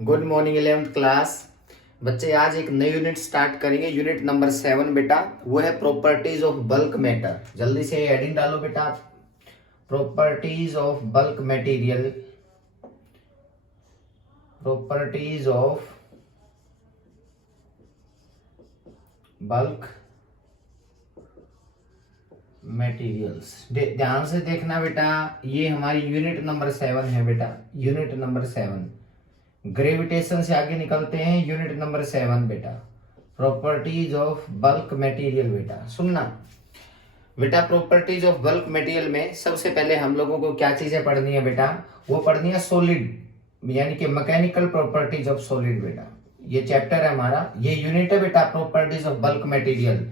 Good morning 11th class. बच्चे आज एक नई यूनिट स्टार्ट करेंगे, यूनिट नंबर 7 बेटा। वो है प्रॉपर्टीज ऑफ बल्क मैटर। जल्दी से हेडिंग डालो बेटा, properties of bulk material. Properties of bulk materials. ध्यान से देखना बेटा, ये हमारी यूनिट नंबर 7 है बेटा, यूनिट नंबर 7। ग्रेविटेशन से आगे निकलते हैं, यूनिट नंबर 7 बेटा, प्रॉपर्टीज ऑफ बल्क मटेरियल। बेटा सुनना बेटा, प्रॉपर्टीज ऑफ बल्क मटेरियल में सबसे पहले हम लोगों को क्या चीजें पढ़नी है बेटा, वो पढ़नी है सॉलिड यानी कि मैकेनिकल प्रॉपर्टीज ऑफ सॉलिड। बेटा ये चैप्टर है हमारा, ये यूनिट है बेटा, properties of bulk material.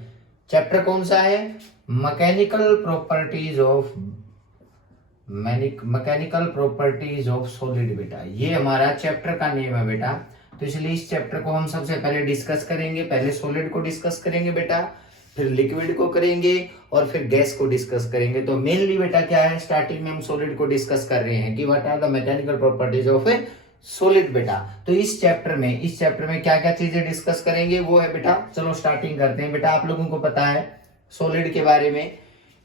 Chapter कौन सा है? Mechanical properties of mechanical properties of solid. बेटा ये हमारा चैप्टर का नेम है बेटा, तो इसलिए इस चैप्टर को हम सबसे पहले डिस्कस करेंगे। पहले सॉलिड को डिस्कस करेंगे बेटा, फिर लिक्विड को करेंगे और फिर गैस को डिस्कस करेंगे। तो मेनली बेटा क्या है, स्टार्टिंग में हम सॉलिड को डिस्कस कर रहे हैं कि what are the mechanical properties of a solid. बेटा तो इस चैप्टर में क्या क्या चीजें डिस्कस करेंगे वो है बेटा, चलो स्टार्टिंग करते हैं। बेटा आप लोगों को पता है सॉलिड के बारे में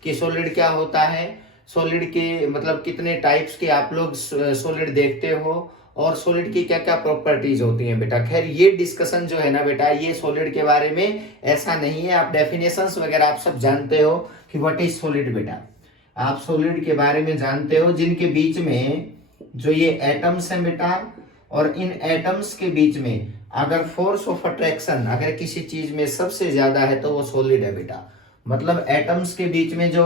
कि सॉलिड क्या होता है, सॉलिड के मतलब कितने टाइप्स के आप लोग सॉलिड देखते हो और सॉलिड की क्या क्या प्रॉपर्टीज होती हैं। बेटा खैर ये डिस्कशन जो है ना बेटा, ये सॉलिड के बारे में ऐसा नहीं है। आप डेफिनेशंस वगैरह आप सब जानते हो कि व्हाट इज सॉलिड। बेटा आप सॉलिड के बारे में जानते हो, जिनके बीच में जो ये एटम्स हैं बेटा, और इन एटम्स के बीच में अगर फोर्स ऑफ अट्रैक्शन अगर किसी चीज में सबसे ज्यादा है तो वो सॉलिड है बेटा। मतलब एटम्स के बीच में जो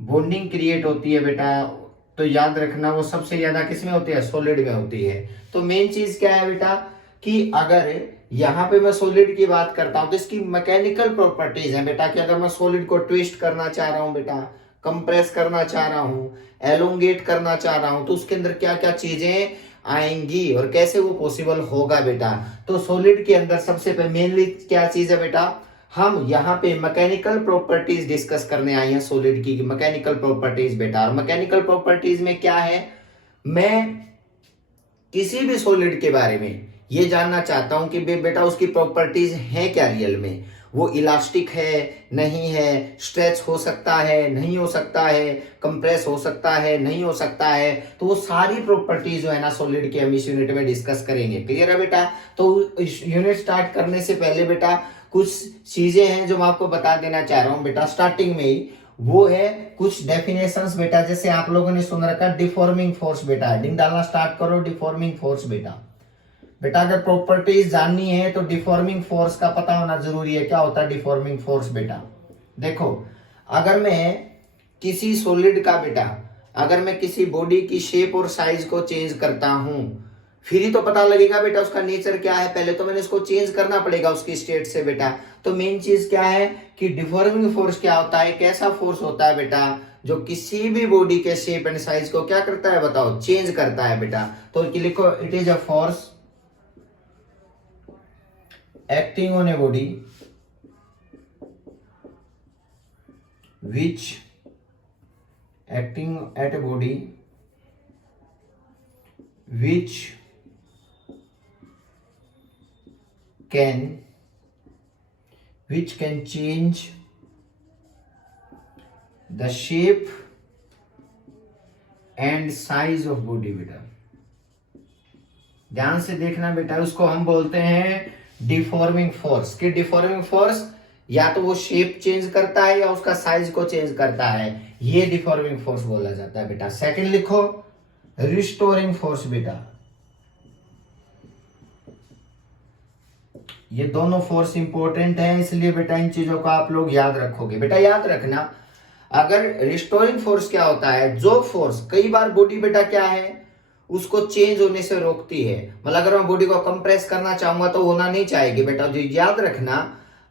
बॉन्डिंग क्रिएट होती है बेटा, तो याद रखना वो सबसे ज्यादा किसमें होती है, सॉलिड में होती है। तो मेन चीज क्या है बेटा कि अगर यहाँ पे मैं सॉलिड की बात करता हूं तो इसकी मैकेनिकल प्रॉपर्टीज है बेटा कि अगर मैं सॉलिड को ट्विस्ट करना चाह रहा हूं बेटा, कंप्रेस करना चाह रहा हूं, एलोंगेट करना चाह रहा हूं, तो उसके अंदर क्या क्या चीजें आएंगी और कैसे वो पॉसिबल होगा बेटा। तो सॉलिड के अंदर सबसे पहले मेनली क्या चीज है बेटा, हम यहाँ पे मैकेनिकल प्रॉपर्टीज डिस्कस करने आए हैं सॉलिड की, मैकेनिकल प्रॉपर्टीज बेटा। और मैकेनिकल प्रॉपर्टीज में क्या है, मैं किसी भी सॉलिड के बारे में ये जानना चाहता हूं कि बेटा उसकी प्रॉपर्टीज है क्या रियल में, वो इलास्टिक है नहीं है, स्ट्रेच हो सकता है नहीं हो सकता है, कंप्रेस हो सकता है नहीं हो सकता है। तो वो सारी प्रॉपर्टीज जो है ना सॉलिड की हम इस यूनिट में डिस्कस करेंगे। क्लियर है बेटा? तो इस यूनिट स्टार्ट करने से पहले बेटा कुछ चीजें हैं जो मैं आपको बता देना चाह रहा हूं बेटा स्टार्टिंग में ही, वो है कुछ डेफिनेशंस बेटा। जैसे आप लोगों ने सुन रखा डिफॉर्मिंग फोर्स। बेटा हेडिंग डालना स्टार्ट करो, डिफॉर्मिंग फोर्स। बेटा अगर प्रॉपर्टीज जाननी है तो डिफॉर्मिंग फोर्स का पता होना जरूरी है। क्या होता है डिफॉर्मिंग फोर्स? बेटा देखो, अगर मैं किसी सॉलिड का बेटा, अगर मैं किसी बॉडी की शेप और साइज को चेंज करता हूं, फिर ही तो पता लगेगा बेटा उसका नेचर क्या है। पहले तो मैंने इसको चेंज करना पड़ेगा उसकी स्टेट से बेटा। तो मेन चीज क्या है कि डिफॉर्मिंग फोर्स क्या होता है, कैसा फोर्स होता है बेटा जो किसी भी बॉडी के शेप एंड साइज को क्या करता है बताओ, चेंज करता है बेटा। तो लिखो, it is a force acting on a body which acting at a body which can change the shape and size of body। बेटा ध्यान से देखना बेटा, उसको हम बोलते हैं डिफॉर्मिंग फोर्स। कि डिफॉर्मिंग फोर्स या तो वो शेप चेंज करता है या उसका साइज को चेंज करता है, ये डिफॉर्मिंग फोर्स बोला जाता है बेटा। सेकंड लिखो, रिस्टोरिंग फोर्स। बेटा ये दोनों फोर्स इंपॉर्टेंट है, इसलिए बेटा इन चीजों को आप लोग याद रखोगे। बेटा याद रखना, अगर रिस्टोरिंग फोर्स क्या होता है, जो फोर्स कई बार बॉडी बेटा क्या है उसको चेंज होने से रोकती है। मतलब अगर मैं बॉडी को कंप्रेस करना चाहूंगा तो होना नहीं चाहेगी बेटा। जो याद रखना,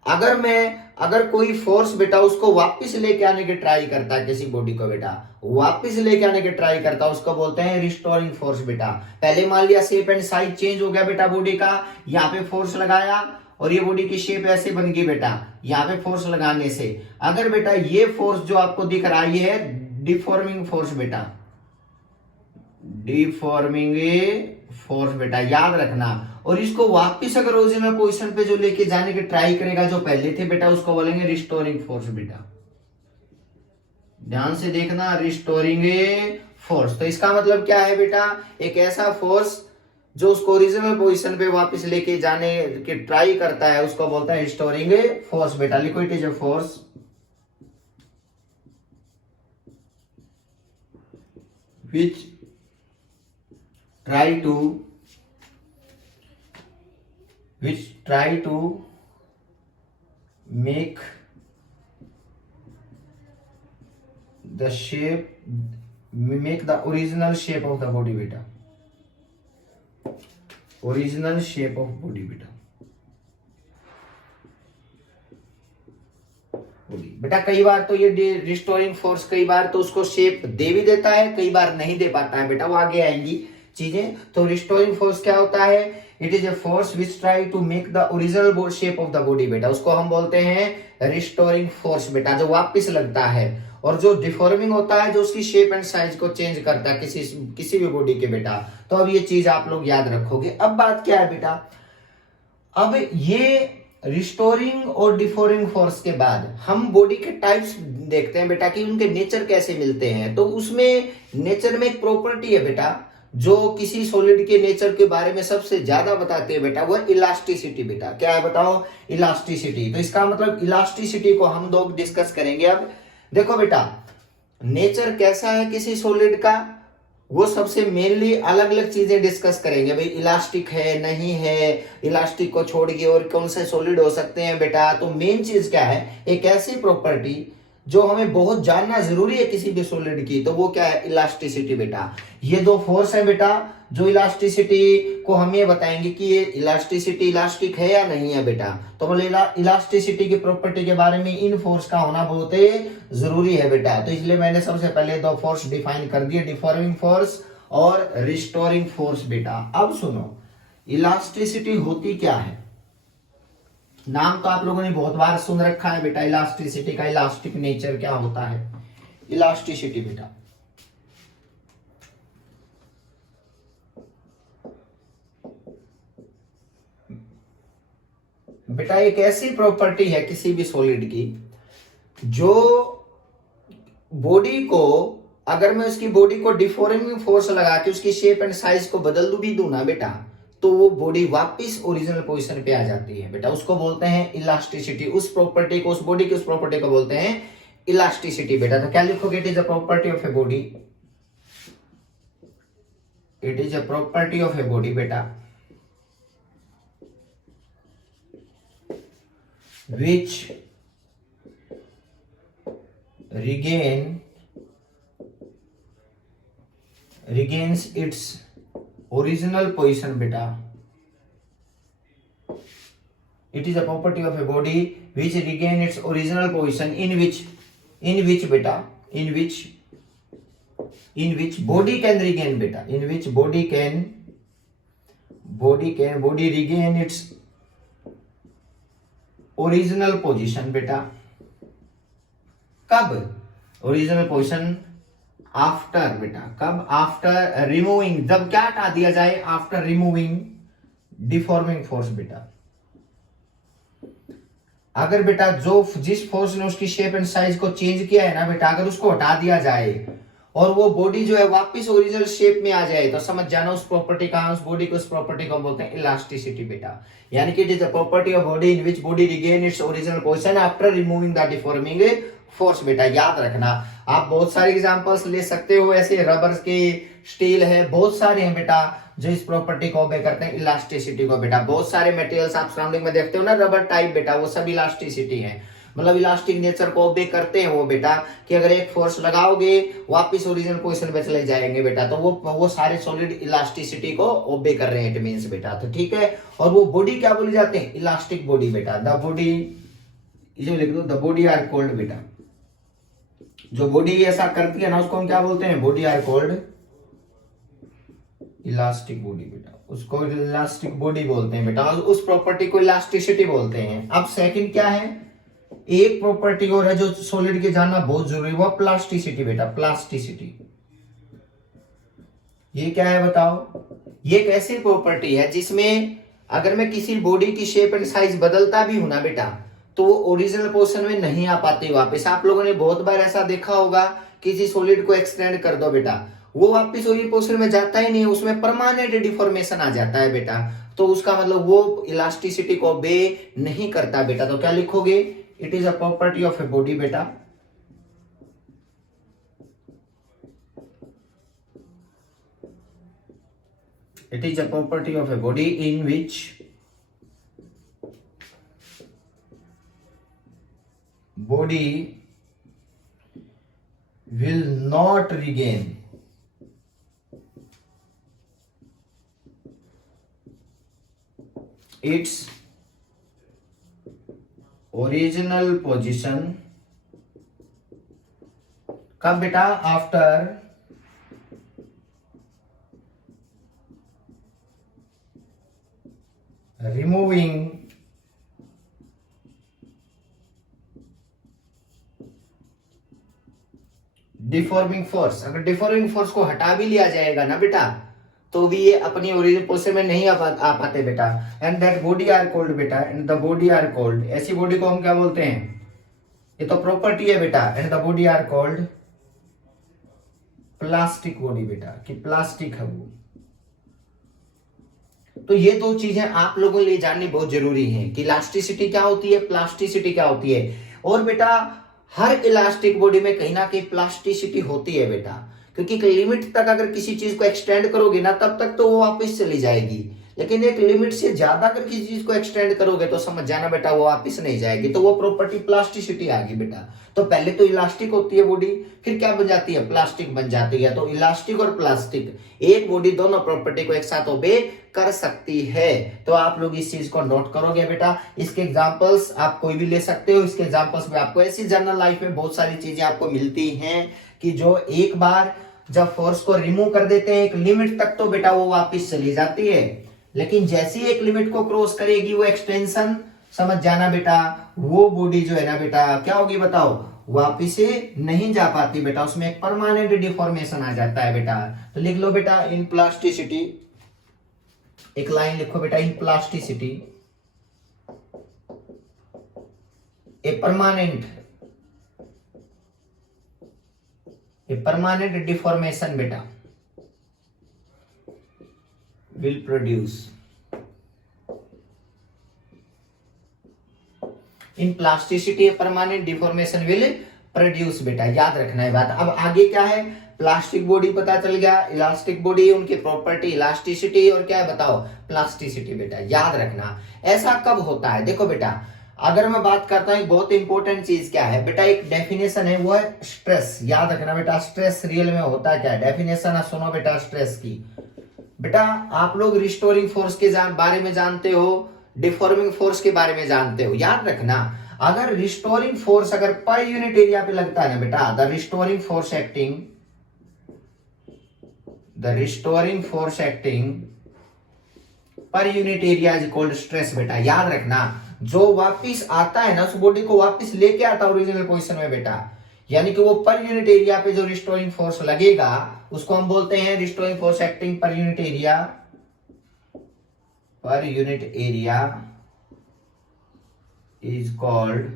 अगर कोई फोर्स बेटा उसको वापस लेके आने की ट्राई करता है, किसी बॉडी को बेटा वापस लेके आने की ट्राई करता है, उसको बोलते हैं रिस्टोरिंग फोर्स। बेटा पहले मान लिया शेप एंड साइज चेंज हो गया बेटा बॉडी का, यहाँ पे फोर्स लगाया और ये बॉडी की शेप ऐसे बन गई बेटा यहाँ पे फोर्स लगाने से। अगर बेटा ये फोर्स जो आपको दिख रहा है ये है डिफॉर्मिंग फोर्स। बेटा डिफॉर्मिंग फोर्स बेटा, याद रखना। और इसको वापस अगर ओरिजिनल पोजीशन पे जो लेके जाने की ट्राई करेगा जो पहले थे बेटा, उसको बोलेंगे रिस्टोरिंग फोर्स बेटा। ध्यान से देखना, रिस्टोरिंग फोर्स। तो इसका मतलब क्या है बेटा, एक ऐसा फोर्स जो उसको ओरिजिनल पोजीशन पे वापस लेके जाने की ट्राई करता है, उसको बोलता है रिस्टोरिंग फोर्स बेटा। लिखो, it is a force which try to make the original shape of the body बेटा, ओरिजिनल शेप ऑफ बॉडी बेटा। बेटा कई बार तो ये रिस्टोरिंग फोर्स कई बार तो उसको शेप दे भी देता है, कई बार नहीं दे पाता है बेटा, वो आगे आएंगी चीजें। तो रिस्टोरिंग फोर्स क्या होता है, it is a force which try to make the original shape of the body बेटा, उसको हम बोलते हैं रिस्टोरिंग फोर्स बेटा, जो वापस लगता है। और जो डिफॉर्मिंग होता है, जो उसकी शेप एंड साइज को चेंज करता है किसी भी बॉडी के बेटा। तो अब ये चीज आप लोग याद रखोगे। अब बात क्या है बेटा, अब ये रिस्टोरिंग और डिफोरिंग फोर्स के बाद हम बॉडी के टाइप्स देखते हैं बेटा कि उनके नेचर कैसे मिलते हैं। तो उसमें नेचर में एक प्रॉपर्टी है बेटा जो किसी सॉलिड के नेचर के बारे में सबसे ज्यादा बताते हैं बेटा, वो इलास्टिसिटी बेटा। क्या है बताओ, इलास्टिसिटी। तो इसका मतलब इलास्टिसिटी को हम लोग डिस्कस करेंगे। अब देखो बेटा, नेचर कैसा है किसी सॉलिड का, वो सबसे मेनली अलग अलग चीजें डिस्कस करेंगे भाई, इलास्टिक है नहीं है, इलास्टिक को छोड़ के और कौन से सॉलिड हो सकते हैं बेटा। तो मेन चीज क्या है, एक ऐसी प्रॉपर्टी जो हमें बहुत जानना जरूरी है किसी भी सॉलिड की, तो वो क्या है, इलास्टिसिटी बेटा। ये दो फोर्स है बेटा जो इलास्टिसिटी को हम ये बताएंगे कि ये इलास्टिसिटी इलास्टिक है या नहीं है बेटा। तो बोले इलास्टिसिटी की प्रॉपर्टी के बारे में इन फोर्स का होना बहुत जरूरी है बेटा। तो इसलिए मैंने सबसे पहले दो फोर्स डिफाइन कर दिए, डिफॉर्मिंग फोर्स और रिस्टोरिंग फोर्स बेटा। अब सुनो, इलास्टिसिटी होती क्या है, नाम तो आप लोगों ने बहुत बार सुन रखा है बेटा इलास्टिसिटी का। इलास्टिक नेचर क्या होता है, इलास्टिसिटी बेटा बेटा एक ऐसी प्रॉपर्टी है किसी भी सॉलिड की जो बॉडी को, अगर मैं उसकी बॉडी को डिफॉर्मिंग फोर्स लगा के उसकी शेप एंड साइज को बदल भी दूं ना बेटा, तो वो बॉडी वापस ओरिजिनल पोजीशन पे आ जाती है बेटा। उसको बोलते हैं इलास्टिसिटी। उस प्रॉपर्टी को, उस बॉडी की उस प्रॉपर्टी को बोलते हैं इलास्टिसिटी बेटा। तो क्या लिखोगे, it is a property of a body, it is a property of a body बेटा which regains its original position beta. It is a property of a body which regain its original position in which beta, in which body can regain beta, in which body regain its original position बेटा। कब original position, after बेटा, कब, after removing, जब क्या हटा दिया जाए, after removing deforming force बेटा। अगर बेटा जो जिस फोर्स ने उसकी शेप एंड साइज को चेंज किया है ना बेटा, अगर उसको हटा दिया जाए और वो बॉडी जो है वापस ओरिजिनल शेप में आ जाए, तो समझ जाना उस प्रॉपर्टी का, उस बॉडी को, उस प्रॉपर्टी को बोलते हैं इलास्टिसिटी बेटा। यानी कि it is the property of body in which body regain its original position after removing the deforming force बेटा। याद रखना, आप बहुत सारे एग्जांपल्स ले सकते हो, ऐसे रबर के, स्टील है, बहुत सारे हैं बेटा जो इस प्रॉपर्टी को ओबे करते हैं, इलास्टिसिटी को बेटा। बहुत सारे मटेरियल्स आप सराउंडिंग में देखते हो ना, रबर टाइप बेटा, वो सब इलास्टिसिटी है, मतलब इलास्टिक नेचर को ओबे करते हैं वो बेटा, कि अगर एक फोर्स लगाओगे वापस ओरिजिनल पोजीशन पे चले जाएंगे बेटा। तो वो सारे सॉलिड इलास्टिसिटी को ओबे कर रहे हैं, इट मींस बेटा। तो ठीक है, और वो बॉडी क्या बोली जाते हैं, इलास्टिक बॉडी बेटा। द बॉडी, इसे लिख दो, द बॉडी आर कॉल्ड बेटा, जो बॉडी ऐसा करती है ना उसको हम क्या बोलते हैं, body are called elastic body बेटा, उसको इलास्टिक बॉडी बोलते हैं बेटा, उस प्रॉपर्टी को इलास्टिसिटी बोलते हैं। अब सेकंड क्या है, एक प्रॉपर्टी और है जो सॉलिड के जानना बहुत जरूरी है, वो प्लास्टिसिटी बेटा, प्लास्टिसिटी। ये क्या है बताओ, ये एक ऐसी प्रॉपर्टी है जिसमें अगर मैं किसी बॉडी की शेप एंड साइज बदलता भी हूं ना बेटा, तो वो ओरिजिनल पोजीशन में नहीं आ पाती वापस। आप लोगों ने बहुत बार ऐसा देखा होगा, किसी सॉलिड को एक्सटेंड कर दो बेटा, वो वापस ओरिजिनल पोजीशन में जाता ही नहीं, उसमें परमानेंट डिफॉर्मेशन आ जाता है बेटा। तो उसका मतलब वो इलास्टिसिटी को बे नहीं करता बेटा। तो क्या लिखोगे? It is a property of a body बेटा। It is a property of a body in which body will not regain its original position कब बेटा? After removing deforming force. अगर डिफॉर्मिंग फोर्स को हटा भी लिया जाएगा ना बेटा, तो भी ये अपनी ओरिजिनल पोजीशन में नहीं आ पाते बेटा। And that body are called बेटा, and the body are called, ऐसी बॉडी को हम क्या बोलते हैं? ये तो प्रॉपर्टी है बेटा। And the body are called plastic body बेटा, कि प्लास्टिक है वो। तो ये दो चीजें आप लोगों के लिए जाननी बहुत जरूरी है कि इलास्टिसिटी क्या होती है, प्लास्टिसिटी क्या होती है। और बेटा हर इलास्टिक बॉडी में कहीं ना कहीं प्लास्टिसिटी होती है बेटा, क्योंकि एक लिमिट तक अगर किसी चीज को एक्सटेंड करोगे ना, तब तक तो वो वापस चली जाएगी। लेकिन एक लिमिट से ज्यादा अगर किसी चीज को एक्सटेंड करोगे तो समझ जाना बेटा वो वापस नहीं जाएगी। तो वो प्रॉपर्टी प्लास्टिसिटी आ गई बेटा। तो पहले तो इलास्टिक होती है बॉडी, फिर क्या बन जाती है? प्लास्टिक बन जाती है। तो इलास्टिक और प्लास्टिक, एक बॉडी दोनों प्रॉपर्टी को एक साथ ओबे कर सकती है। तो आप लोग इस चीज को नोट करोगे बेटा। इसके एग्जांपल्स आप कोई भी ले सकते हो। इसके एग्जांपल्स में आपको ऐसी जनरल लाइफ में बहुत सारी चीजें आपको मिलती हैं कि जो एक बार जब फोर्स को रिमूव कर देते हैं एक लिमिट तक, तो बेटा वो वापस चली जाती है। लेकिन जैसे ही एक लिमिट को क्रॉस करेगी वो एक्सटेंशन, समझ जाना बेटा वो बॉडी जो है ना बेटा क्या होगी बताओ? वापिस से नहीं जा पाती बेटा, उसमें एक परमानेंट डिफॉर्मेशन आ जाता है बेटा। तो लिख लो बेटा इन प्लास्टिसिटी, एक लाइन लिखो बेटा, इन प्लास्टिसिटी ए परमानेंट डिफॉर्मेशन बेटा will produce in plasticity permanent deformation will produce बेटा, याद रखना है बात। अब आगे क्या है? प्लास्टिक बॉडी पता चल गया, इलास्टिक बॉडी, उनकी प्रॉपर्टी इलास्टिसिटी, और क्या है बताओ? प्लास्टिसिटी बेटा, याद रखना। ऐसा कब होता है? देखो बेटा अगर मैं बात करता हूं बहुत इंपॉर्टेंट चीज क्या है बेटा, एक डेफिनेशन है वो है स्ट्रेस। याद रखना बेटा स्ट्रेस रियल में होता क्या है? डेफिनेशन सुनो बेटा स्ट्रेस की। बेटा आप लोग रिस्टोरिंग फोर्स के बारे में जानते हो, डिफॉर्मिंग फोर्स के बारे में जानते हो। याद रखना अगर रिस्टोरिंग फोर्स अगर पर यूनिट एरिया पे लगता है ना बेटा, the restoring force acting per unit area is called stress बेटा। याद रखना जो वापिस आता है ना उस बॉडी को वापिस लेके आता है ओरिजिनल पोजीशन में बेटा, यानी कि वो पर यूनिट एरिया पे जो रिस्टोरिंग फोर्स लगेगा उसको हम बोलते हैं restoring force acting per unit area is called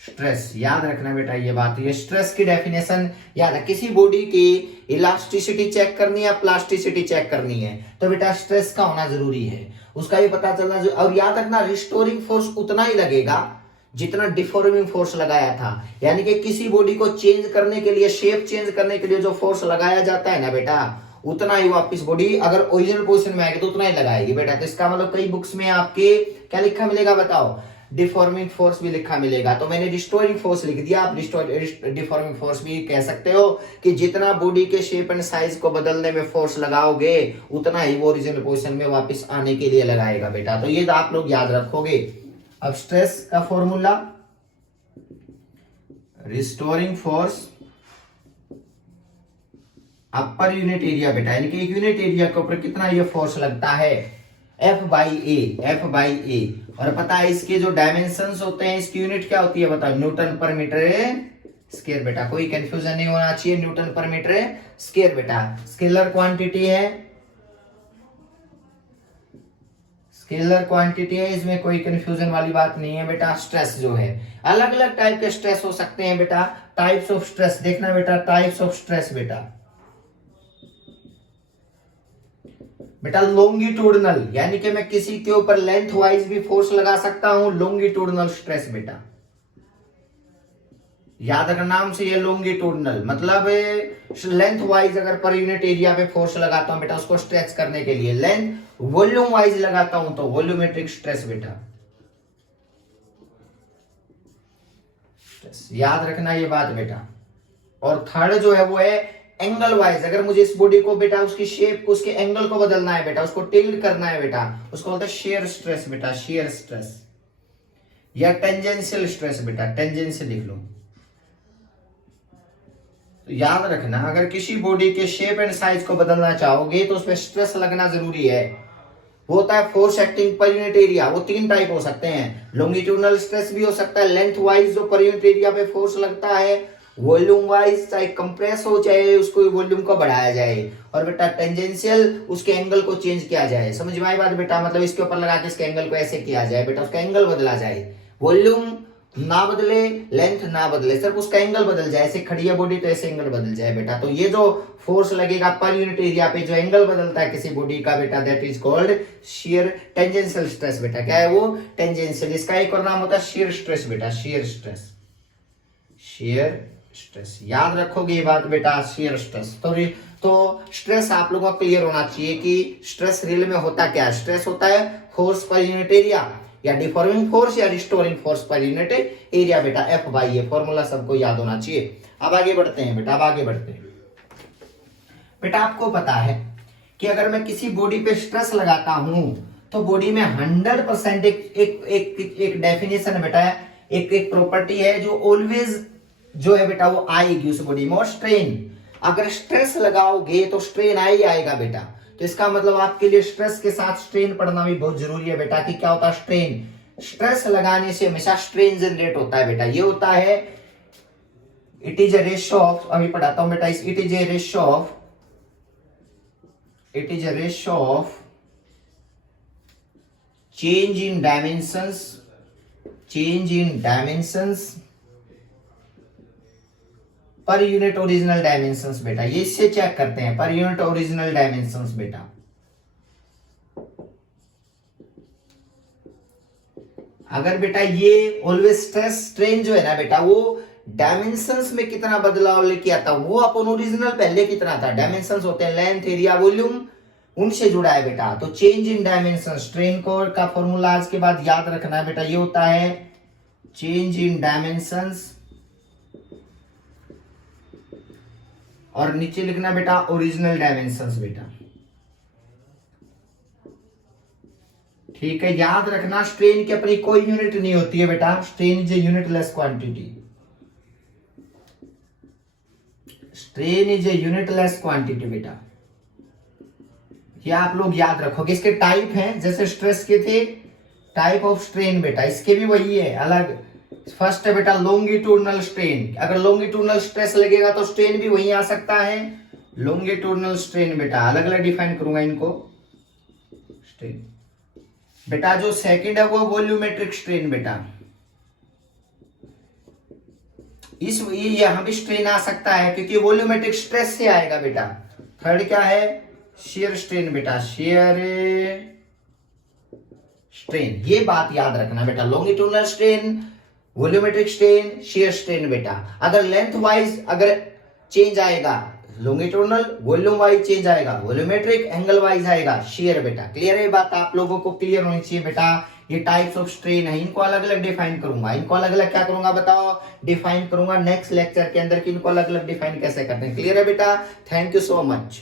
stress. याद रखना बेटा ये बात। ये स्ट्रेस की डेफिनेशन याद है। किसी बॉडी की इलास्टिसिटी चेक करनी है, प्लास्टिसिटी चेक करनी है, तो बेटा स्ट्रेस का होना जरूरी है, उसका ये पता चलना। और याद रखना रिस्टोरिंग फोर्स उतना ही लगेगा जितना डिफॉर्मिंग फोर्स लगाया था। यानी कि किसी बॉडी को चेंज करने के लिए, शेप चेंज करने के लिए जो फोर्स लगाया जाता है ना बेटा, उतना ही वापस बॉडी अगर ओरिजिनल पोजीशन में आएगी तो उतना ही लगाएगी बेटा। तो इसका मतलब कई बुक्स में आपके क्या लिखा मिलेगा बताओ? डिफॉर्मिंग फोर्स भी लिखा मिलेगा। तो मैंने रिस्टोरिंग फोर्स लिख दिया, आप डिफॉर्मिंग फोर्स भी कह सकते हो कि जितना बॉडी के शेप एंड साइज को बदलने में फोर्स लगाओगे उतना ही वो ओरिजिनल पोजीशन में वापस आने के लिए लगाएगा बेटा। तो ये आप लोग याद रखोगे। अब स्ट्रेस का फॉर्मूला, रिस्टोरिंग फोर्स अपर यूनिट एरिया बेटा, यानी कि एक यूनिट एरिया के ऊपर कितना ये फोर्स लगता है? F बाई ए। और पता है इसके जो डायमेंशंस होते हैं, इसकी यूनिट क्या होती है बताओ? न्यूटन पर मीटर स्क्वायर बेटा। कोई कंफ्यूजन नहीं होना चाहिए, न्यूटन पर मीटर स्क्वायर बेटा। स्केलर क्वांटिटी है स्केलर क्वांटिटी है, इसमें कोई कंफ्यूजन वाली बात नहीं है बेटा। स्ट्रेस जो है, अलग अलग टाइप के स्ट्रेस हो सकते हैं बेटा। टाइप्स ऑफ स्ट्रेस देखना बेटा, टाइप्स ऑफ स्ट्रेस बेटा लॉन्गिट्यूडनल, यानी कि मैं किसी के ऊपर लेंथ वाइज भी फोर्स लगा सकता हूं, लॉन्गिट्यूडनल स्ट्रेस बेटा। याद रखना नाम से, ये लॉन्गिट्यूडनल मतलब लेंथ वाइज अगर पर यूनिट एरिया पे फोर्स लगाता हूं बेटा उसको स्ट्रेच करने के लिए। लेंथ वॉल्यूम वाइज लगाता हूं तो वॉल्यूमेट्रिक स्ट्रेस बेटा। याद रखना ये बात बेटा। और थर्ड जो है वो है एंगल वाइज, अगर मुझे इस बॉडी को बेटा उसकी शेप, उसके एंगल को बदलना है बेटा, उसको टिल्ट करना है बेटा, उसको बोलते हैं शेयर स्ट्रेस बेटा, शेयर स्ट्रेस या टेंजेंशियल स्ट्रेस बेटा, टेंजेंशियल लिख लो। तो याद रखना अगर किसी बॉडी के शेप एंड साइज को बदलना चाहोगे तो उस पर स्ट्रेस लगना जरूरी है। वो होता है force acting per unit area, वो तीन टाइप हो सकते हैं। लॉन्गिट्यूडनल स्ट्रेस भी हो सकता है, लेंथ वाइज जो पर यूनिट एरिया पे फोर्स लगता है, वॉल्यूम वाइज चाहे कंप्रेस हो चाहे उसको वॉल्यूम को बढ़ाया जाए, और बेटा टेंजेंशियल उसके एंगल को चेंज किया जाए। समझ में आई बात बेटा, मतलब इसके ऊपर लगा के इसके एंगल को ऐसे किया जाए बेटा, उसका एंगल बदला जाए, वॉल्यूम ना बदले, लेंथ ना बदले, सिर्फ उसका एंगल बदल जाए। ऐसे खड़ी है बॉडी तो ऐसे एंगल बदल जाए बेटा। तो ये जो फोर्स लगेगा पर यूनिट एरिया पे, जो एंगल बदलता है किसी बॉडी का बेटा, that is called shear tangential stress बेटा। क्या है वो? टेंजेंशियल। इसका एक और नाम होता है शियर स्ट्रेस बेटा, शियर स्ट्रेस, शियर स्ट्रेस। याद रखोगे ये बात बेटा, शियर स्ट्रेस। तो स्ट्रेस आप लोगों को क्लियर होना चाहिए कि स्ट्रेस रियल में होता क्या है। स्ट्रेस होता है फोर्स पर यूनिट एरिया, या डिफॉर्मिंग फोर्स या restoring force per unit area बेटा, एफ बाई ए। फॉर्मूला सबको याद होना चाहिए। अब आगे बढ़ते हैं बेटा, अब आगे बढ़ते हैं बेटा। आपको पता है कि अगर मैं किसी बॉडी पे स्ट्रेस लगाता हूं तो बॉडी में 100% एक डेफिनेशन है बेटा, एक प्रॉपर्टी है जो ऑलवेज जो है बेटा वो आएगी उस बॉडी में। और स्ट्रेन, अगर स्ट्रेस लगाओगे तो स्ट्रेन आएगा बेटा। तो इसका मतलब आपके लिए स्ट्रेस के साथ स्ट्रेन पढ़ना भी बहुत जरूरी है बेटा। कि क्या होता है स्ट्रेन? स्ट्रेस लगाने से हमेशा स्ट्रेन जनरेट होता है बेटा। ये होता है, it is A ratio of, अभी पढ़ाता हूं बेटा, it is A ratio of change in dimensions per unit original dimensions बेटा। ये इससे चेक करते हैं, पर यूनिट ओरिजिनल डायमेंशंस बेटा। अगर बेटा ये ऑलवेज स्ट्रेस स्ट्रेन जो है ना बेटा, वो डायमेंशंस में कितना बदलाव लेके आता, वो अपन ओरिजिनल पहले कितना था। डायमेंशंस होते हैं लेंथ, एरिया, वॉल्यूम, उनसे जुड़ा है बेटा। तो चेंज इन डायमेंशन, स्ट्रेन को का फॉर्मूला आज के बाद याद रखना है बेटा। ये होता है चेंज इन डायमेंशंस, और नीचे लिखना बेटा ओरिजिनल डायमेंशंस बेटा। ठीक है, याद रखना स्ट्रेन की अपनी कोई यूनिट नहीं होती है बेटा। Strain is a unitless quantity, strain is a unitless quantity बेटा। ये आप लोग याद रखोगे। इसके टाइप हैं, जैसे स्ट्रेस के थे टाइप ऑफ स्ट्रेन बेटा, इसके भी वही है अलग। फर्स्ट है बेटा लॉन्गिट्यूडनल स्ट्रेन। अगर लॉन्गिट्यूडनल स्ट्रेस लगेगा तो स्ट्रेन भी वहीं आ सकता है। लॉन्गिट्यूडनल स्ट्रेन बेटा अलग अलग डिफाइन करूंगा इनको। स्ट्रेन बेटा जो सेकंड है वो वॉल्यूमेट्रिक स्ट्रेन बेटा। इस ये यहां भी स्ट्रेन आ सकता है क्योंकि वॉल्यूमेट्रिक स्ट्रेस से आएगा बेटा। थर्ड क्या है? शेयर स्ट्रेन बेटा, शेयर स्ट्रेन। ये बात याद रखना बेटा, longitudinal strain, volumetric strain, shear strain बेटा। अगर लेंथ वाइज अगर चेंज आएगा लॉन्गिट्यूडनल, वॉल्यूम वाइज चेंज आएगा वॉल्यूमेट्रिक, एंगल वाइज आएगा शेयर बेटा। क्लियर है बात? आप लोगों को क्लियर होनी चाहिए बेटा। ये टाइप्स ऑफ स्ट्रेन है, इनको अलग अलग डिफाइन करूंगा। इनको अलग अलग क्या करूंगा बताओ? डिफाइन करूंगा नेक्स्ट लेक्चर के अंदर कि इनको अलग अलग डिफाइन कैसे करते हैं। क्लियर है बेटा? Thank you so much.